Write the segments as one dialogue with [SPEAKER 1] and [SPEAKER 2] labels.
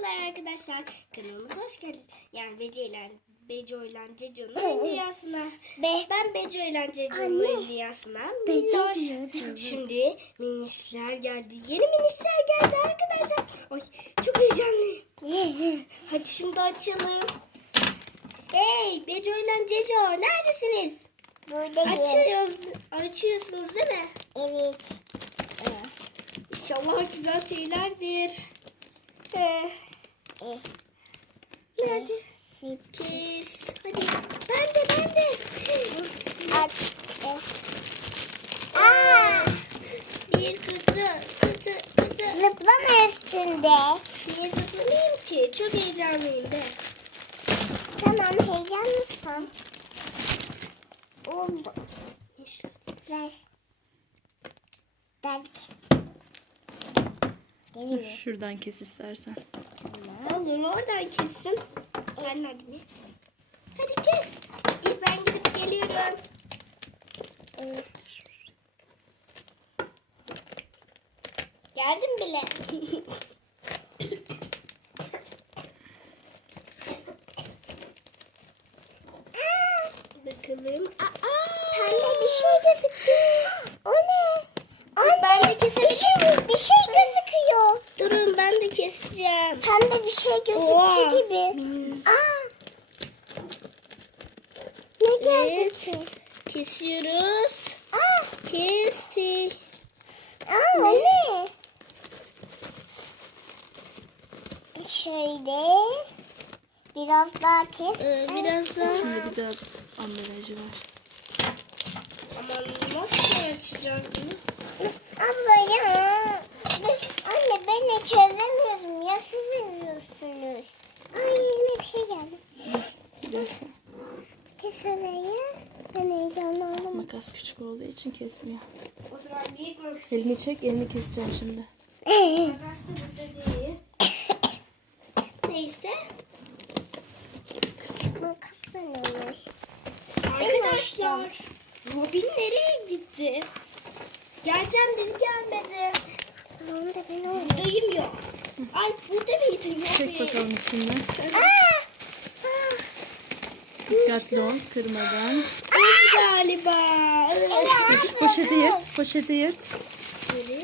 [SPEAKER 1] Merhabalar arkadaşlar. Kanalımıza hoş geldiniz. Yani Beco ile Ceco'nun dünyasına. Ben Beco ile Ceco'nun dünyasına. Şimdi minişler geldi. Yeni minişler geldi arkadaşlar. Ay, çok heyecanlıyım. Hadi şimdi açalım. Hey Beco ile Ceco neredesiniz? Açıyorsunuz değil mi?
[SPEAKER 2] Evet.
[SPEAKER 1] İnşallah güzel şeylerdir. Nerede? Kes. Hadi. Ben de.
[SPEAKER 2] Aç.
[SPEAKER 1] Bir kutu.
[SPEAKER 2] Zıplama üstünde.
[SPEAKER 1] Niye zıplamayayım ki? Çok heyecanlıyım de.
[SPEAKER 2] Tamam, heyecanlısın. Oldu. Ver. Ver. Değil mi?
[SPEAKER 3] Şuradan kes istersen.
[SPEAKER 1] Olur oradan kessin. Ben hadi. Hadi kes. İlk ben gidip geliyorum. Geldim bile. Bakalım.
[SPEAKER 2] Pembe bir şey gözüküyor. O ne? Anne,
[SPEAKER 1] Ben de kesebilirim.
[SPEAKER 2] bir şey gözüküyor.
[SPEAKER 1] Durun ben de keseceğim.
[SPEAKER 2] Pembe bir şey
[SPEAKER 1] Oha.
[SPEAKER 2] gözüktü gibi. Ne geldi
[SPEAKER 1] Evet.
[SPEAKER 2] ki?
[SPEAKER 1] Kesiyoruz. Kestik.
[SPEAKER 2] O ne? Şöyle. Biraz daha kes.
[SPEAKER 1] Biraz daha.
[SPEAKER 3] Şimdi bir de ambalajı var.
[SPEAKER 1] Aman nasıl açacağım bunu?
[SPEAKER 2] Abla ya. Anne ben hiç çözemiyorum ya, siz yapıyorsunuz. Ay, elime bir şey geldi.
[SPEAKER 3] Bir dakika.
[SPEAKER 2] Kes orayı. Ben heyecanlandım.
[SPEAKER 3] Makas küçük olduğu için kesmiyor.
[SPEAKER 1] O zaman büyük makas.
[SPEAKER 3] Elini çek, elini keseceğim şimdi.
[SPEAKER 1] Makas da burada değil. Neyse.
[SPEAKER 2] Makas da ne olur?
[SPEAKER 1] Arkadaşlar. Robin nereye gitti? Geleceğim dedi gelmedi.
[SPEAKER 2] Onu da ben oldum.
[SPEAKER 1] Buradayım ya. Ay burada mıydın ya?
[SPEAKER 3] Çek bakalım içinden.
[SPEAKER 1] Ah,
[SPEAKER 3] Dikkatli ol, kırmadan.
[SPEAKER 1] Kız galiba.
[SPEAKER 3] Poşeti yırt, poşeti yırt.
[SPEAKER 1] Nereye?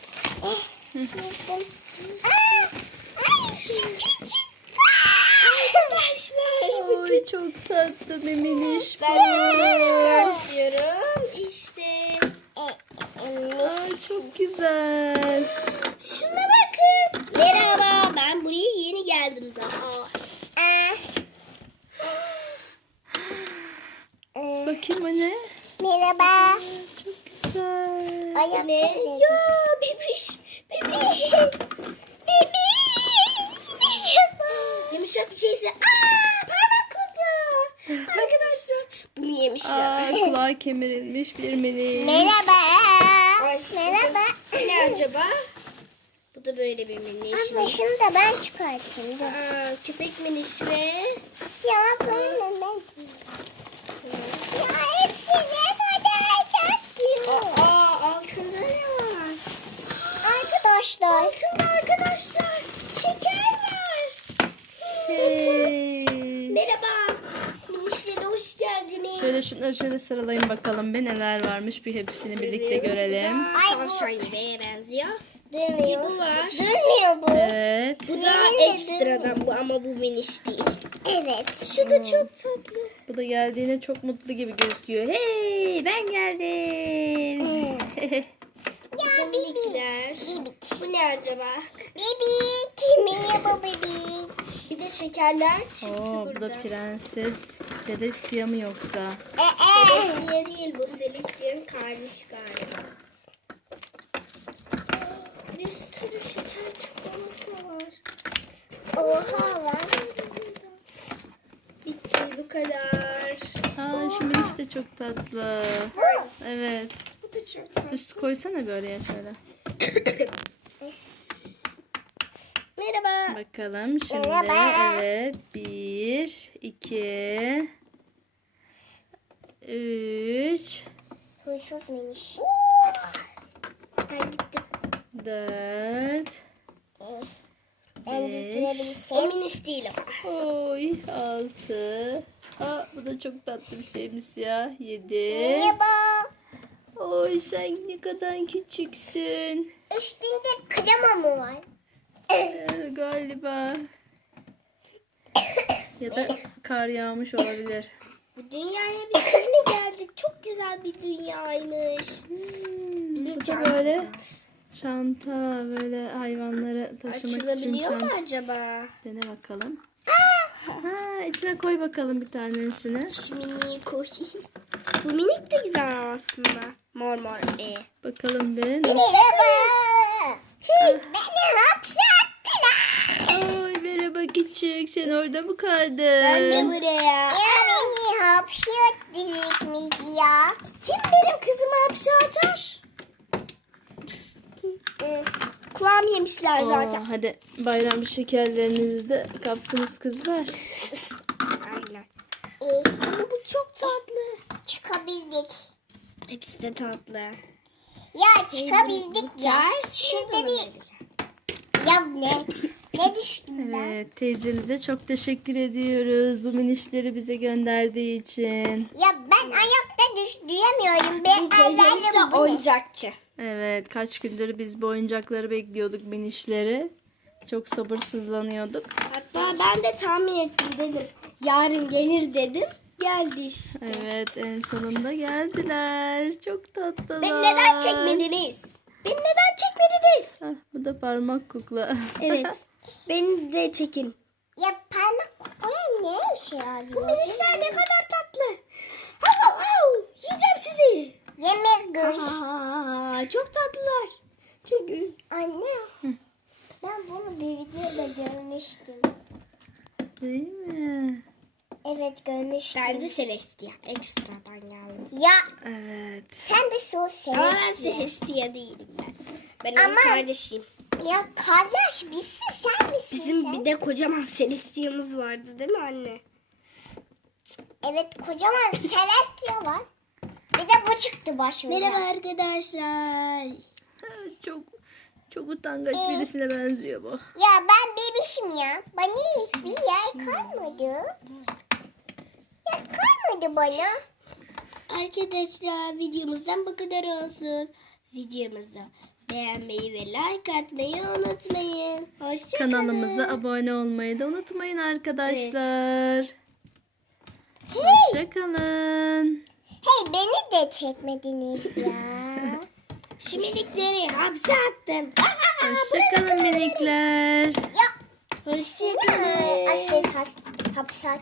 [SPEAKER 1] Arkadaşlar.
[SPEAKER 3] Oy çok tatlı miminiş.
[SPEAKER 1] Ben bunu çıkartıyorum. İşte.
[SPEAKER 3] Ay çok güzel.
[SPEAKER 1] Şuna bakın. Merhaba. Ben buraya yeni geldim daha.
[SPEAKER 3] Bakayım o ne?
[SPEAKER 2] Merhaba.
[SPEAKER 3] Çok güzel.
[SPEAKER 2] Ayak
[SPEAKER 1] Ne?
[SPEAKER 2] tepeledi.
[SPEAKER 1] Ya bebiş. Bebiş. Yumuşak bir şeyse. Parmak kokuyor. Arkadaşlar bunu yemişler.
[SPEAKER 3] Aa, kulağı kemirilmiş bir miniş.
[SPEAKER 2] Merhaba.
[SPEAKER 1] Ay,
[SPEAKER 2] Merhaba.
[SPEAKER 1] Ne acaba? Bu da böyle bir miniş.
[SPEAKER 2] Abla şunu da ben çıkartayım. Dur.
[SPEAKER 1] Köpek miniş ve
[SPEAKER 2] Ya böyle ben. Ya hepsi ne kadar tatlı.
[SPEAKER 1] altında ne var?
[SPEAKER 2] Arkadaşlar.
[SPEAKER 1] Altında arkadaşlar şeker var.
[SPEAKER 3] Hey.
[SPEAKER 1] Merhaba. Minişlere hoş geldiniz.
[SPEAKER 3] Şöyle şunları şöyle sıralayın bakalım be neler varmış. Bir hepsini birlikte görelim.
[SPEAKER 1] Tavşan yemeğe benziyor. Bir
[SPEAKER 2] Dönmüyor.
[SPEAKER 1] bu var.
[SPEAKER 2] Dönmüyor bu.
[SPEAKER 3] Evet.
[SPEAKER 1] Bu da
[SPEAKER 2] Yemin
[SPEAKER 1] ekstradan bu ama bu miniş değil.
[SPEAKER 2] Evet.
[SPEAKER 1] Şu da çok tatlı.
[SPEAKER 3] Bu da geldiğine çok mutlu gibi gözüküyor. Hey ben geldim.
[SPEAKER 2] Ya
[SPEAKER 1] Minikler.
[SPEAKER 2] bibik.
[SPEAKER 1] Bu ne acaba?
[SPEAKER 2] Bibik. Merhaba bibik.
[SPEAKER 1] Bir de şekerler çıktı
[SPEAKER 3] Oo, bu
[SPEAKER 1] burada.
[SPEAKER 3] da Prenses Celestia mı yoksa?
[SPEAKER 1] Celestia değil bu. Celestia'nın kardeşi galiba. Bir sürü şeker çikolatası var.
[SPEAKER 2] Oha var.
[SPEAKER 1] Bitti bu kadar.
[SPEAKER 3] Aa şu miniş de çok tatlı. Evet.
[SPEAKER 1] Bu da çok tatlı.
[SPEAKER 3] Düz koysana bir oraya şöyle.
[SPEAKER 1] Merhaba.
[SPEAKER 3] Bakalım şimdi.
[SPEAKER 2] Merhaba.
[SPEAKER 3] Evet. 1, 2, 3,
[SPEAKER 2] Huysuz miniş.
[SPEAKER 1] Ay gittim.
[SPEAKER 3] 4,
[SPEAKER 2] Ben
[SPEAKER 3] Beş.
[SPEAKER 2] düzdürebilsem.
[SPEAKER 1] O miniş değil ama.
[SPEAKER 3] Oy 6. Aa, bu da çok tatlı bir şeymiş ya. 7.
[SPEAKER 2] Merhaba.
[SPEAKER 3] Oy sen ne kadar küçüksün.
[SPEAKER 2] Üstünde krema mı var?
[SPEAKER 3] Galiba. Ya da kar yağmış olabilir.
[SPEAKER 1] Bu dünyaya biz yeni geldik. Çok güzel bir dünyaymış. Bizim
[SPEAKER 3] Bu da böyle çanta, böyle hayvanları taşımak için
[SPEAKER 1] açılabiliyor mu
[SPEAKER 3] çanta.
[SPEAKER 1] acaba?
[SPEAKER 3] Dene bakalım. Ha, içine koy bakalım bir tanesini.
[SPEAKER 1] Şu miniyi koyayım. Bu minik de güzel aslında. Mor mor.
[SPEAKER 3] Bakalım bir.
[SPEAKER 2] Merhaba. Beni hapse attılar.
[SPEAKER 3] Ay merhaba küçük. Sen orada mı kaldın?
[SPEAKER 1] Ben de buraya.
[SPEAKER 2] Ya beni hapse attılar ya.
[SPEAKER 1] Kim benim kızımı hapse atar? Kulağım yemişler zaten.
[SPEAKER 3] Hadi bayram şekerlerinizi de kaptınız kızlar.
[SPEAKER 1] Aynen.
[SPEAKER 2] Ama
[SPEAKER 1] Bu çok tatlı.
[SPEAKER 2] çıkabildik.
[SPEAKER 1] Hepsi de tatlı.
[SPEAKER 2] Ya çıkabildik ya. Şurada bir... Ya ne düştüm ben?
[SPEAKER 3] Evet teyzemize çok teşekkür ediyoruz. Bu minişleri bize gönderdiği için.
[SPEAKER 2] Ya ben ayakta düşüremiyorum. Ben
[SPEAKER 1] Teyzemiz
[SPEAKER 2] azarım
[SPEAKER 1] de oyuncakçı.
[SPEAKER 3] Evet kaç gündür biz bu oyuncakları bekliyorduk minişleri. Çok sabırsızlanıyorduk.
[SPEAKER 1] Hatta ben de tahmin ettim dedim. Yarın gelir dedim. Geldi işte.
[SPEAKER 3] Evet en sonunda geldiler. Çok tatlılar.
[SPEAKER 1] Beni neden çekmediniz? Beni neden çekmediniz?
[SPEAKER 3] Hah, bu da parmak kukla.
[SPEAKER 1] Evet. Beni de çekin.
[SPEAKER 2] Ya parmak koyan ne işe yarıyor?
[SPEAKER 1] Bu minişler ne kadar tatlı. Hav, hav, hav. Yiyeceğim sizi.
[SPEAKER 2] Yemek kız.
[SPEAKER 1] Aa, çok tatlılar. Çünkü
[SPEAKER 2] Anne. Ben bunu bir videoda görmüştüm.
[SPEAKER 3] Değil mi?
[SPEAKER 2] Evet görmüştüm.
[SPEAKER 1] ben de Celestia. Ekstradan geldim.
[SPEAKER 2] Ya
[SPEAKER 3] Evet.
[SPEAKER 2] sen de su
[SPEAKER 1] Ama ben
[SPEAKER 2] seversin.
[SPEAKER 1] Celestia değilim ben. Ben onun
[SPEAKER 2] Ama-
[SPEAKER 1] kardeşiyim.
[SPEAKER 2] Ya kardeş misin sen misin
[SPEAKER 1] Bizim
[SPEAKER 2] sen?
[SPEAKER 1] bir de kocaman Celestia'mız vardı değil mi anne?
[SPEAKER 2] Evet kocaman Celestia var. Bir de bu çıktı başıma.
[SPEAKER 1] Merhaba arkadaşlar.
[SPEAKER 3] Ha, çok utangaç birisine benziyor bu.
[SPEAKER 2] Ya ben bebişim ya. Bana hiçbir yer kalmadı. Ya kalmadı bana.
[SPEAKER 1] Arkadaşlar videomuzdan bu kadar olsun. Videomuzu beğenmeyi ve like atmayı unutmayın. Hoşçakalın.
[SPEAKER 3] Kanalımıza abone olmayı da unutmayın arkadaşlar. Hoşçakalın.
[SPEAKER 2] Hey beni de çekmediniz ya.
[SPEAKER 1] Şu minikleri hapse attım.
[SPEAKER 3] Hoşçakalın minikler.
[SPEAKER 2] Ya
[SPEAKER 1] Hoşçakalın.
[SPEAKER 2] Asıl hapse